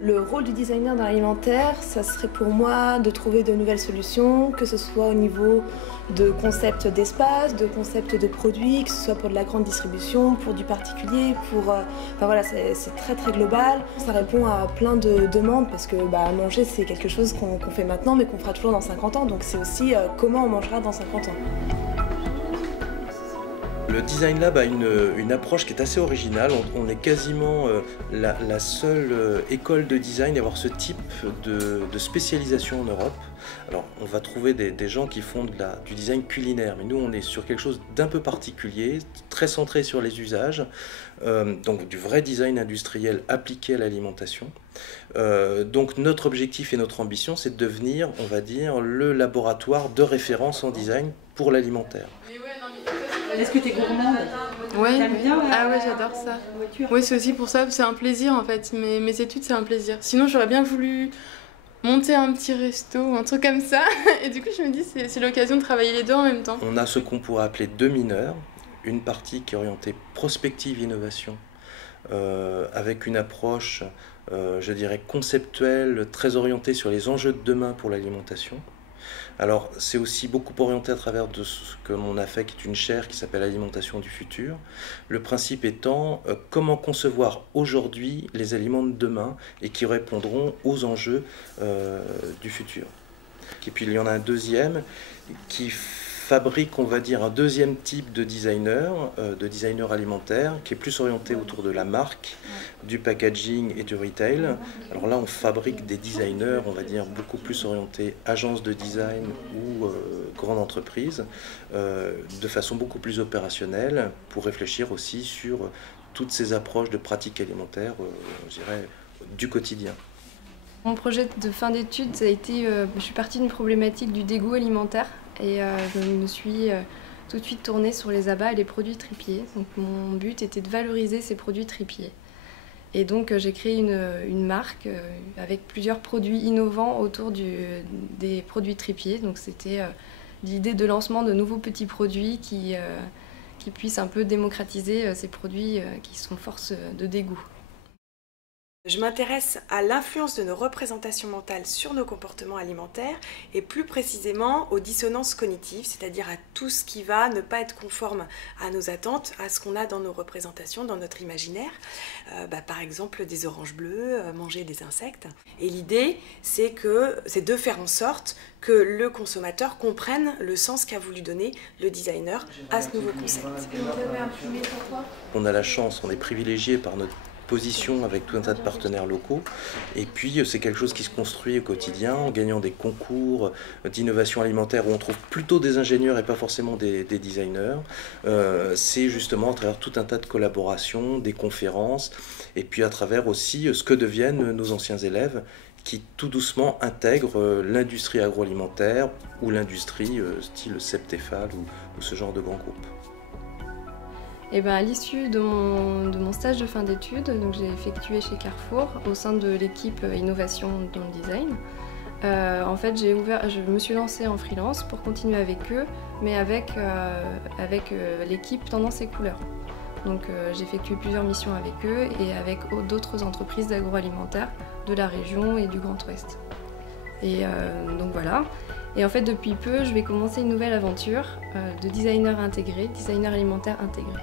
Le rôle du designer dans l'alimentaire, ça serait pour moi de trouver de nouvelles solutions, que ce soit au niveau de concepts d'espace, de concepts de produits, que ce soit pour de la grande distribution, pour du particulier, enfin voilà, c'est très très global. Ça répond à plein de demandes parce que manger c'est quelque chose qu'on fait maintenant mais qu'on fera toujours dans 50 ans, donc c'est aussi comment on mangera dans 50 ans. Le Design Lab a une approche qui est assez originale. On est quasiment la seule école de design à avoir ce type de spécialisation en Europe. Alors, on va trouver des gens qui font du design culinaire, mais nous, on est sur quelque chose d'un peu particulier, très centré sur les usages, donc du vrai design industriel appliqué à l'alimentation. Donc, notre objectif et notre ambition, c'est de devenir, on va dire, le laboratoire de référence en design pour l'alimentaire. Est-ce que tu es gourmande? Ouais. Bien, ah ouais, j'adore ça. Oui, c'est aussi pour ça, c'est un plaisir en fait. Mes études, c'est un plaisir. Sinon, j'aurais bien voulu monter un petit resto ou un truc comme ça. Et du coup, je me dis, c'est l'occasion de travailler les deux en même temps. On a ce qu'on pourrait appeler deux mineurs. Une partie qui est orientée prospective innovation, avec une approche, je dirais, conceptuelle, très orientée sur les enjeux de demain pour l'alimentation. Alors, c'est aussi beaucoup orienté à travers de ce que l'on a fait, qui est une chaire qui s'appelle Alimentation du futur. Le principe étant comment concevoir aujourd'hui les aliments de demain et qui répondront aux enjeux du futur. Et puis, il y en a un deuxième qui fabrique, on va dire, un deuxième type de designer alimentaire, qui est plus orienté autour de la marque, du packaging et du retail. Alors là, on fabrique des designers, on va dire, beaucoup plus orientés agence de design ou grande entreprise, de façon beaucoup plus opérationnelle, pour réfléchir aussi sur toutes ces approches de pratiques alimentaires, je dirais, du quotidien. Mon projet de fin d'études, ça a été, je suis partie d'une problématique du dégoût alimentaire et je me suis tout de suite tournée sur les abats et les produits tripiers. Donc mon but était de valoriser ces produits tripiers. Et donc j'ai créé une marque avec plusieurs produits innovants autour des produits tripiers. Donc c'était l'idée de lancement de nouveaux petits produits qui puissent un peu démocratiser ces produits qui sont force de dégoût. Je m'intéresse à l'influence de nos représentations mentales sur nos comportements alimentaires et plus précisément aux dissonances cognitives, c'est-à-dire à tout ce qui va ne pas être conforme à nos attentes, à ce qu'on a dans nos représentations, dans notre imaginaire. Par exemple des oranges bleues, manger des insectes. Et l'idée, c'est de faire en sorte que le consommateur comprenne le sens qu'a voulu donner le designer à ce nouveau concept. On a la chance, on est privilégié par notre position avec tout un tas de partenaires locaux, et puis c'est quelque chose qui se construit au quotidien en gagnant des concours d'innovation alimentaire où on trouve plutôt des ingénieurs et pas forcément des designers. C'est justement à travers tout un tas de collaborations, des conférences, et puis à travers aussi ce que deviennent nos anciens élèves qui tout doucement intègrent l'industrie agroalimentaire ou l'industrie style Septefal ou ce genre de grands groupes. Et à l'issue de mon stage de fin d'études, j'ai effectué chez Carrefour au sein de l'équipe innovation dans le design. En fait, je me suis lancée en freelance pour continuer avec eux, mais avec l'équipe Tendance et Couleurs. Donc j'ai effectué plusieurs missions avec eux et avec d'autres entreprises d'agroalimentaire de la région et du Grand Ouest. Et donc voilà. Et en fait, depuis peu, je vais commencer une nouvelle aventure de designer intégré, designer alimentaire intégré.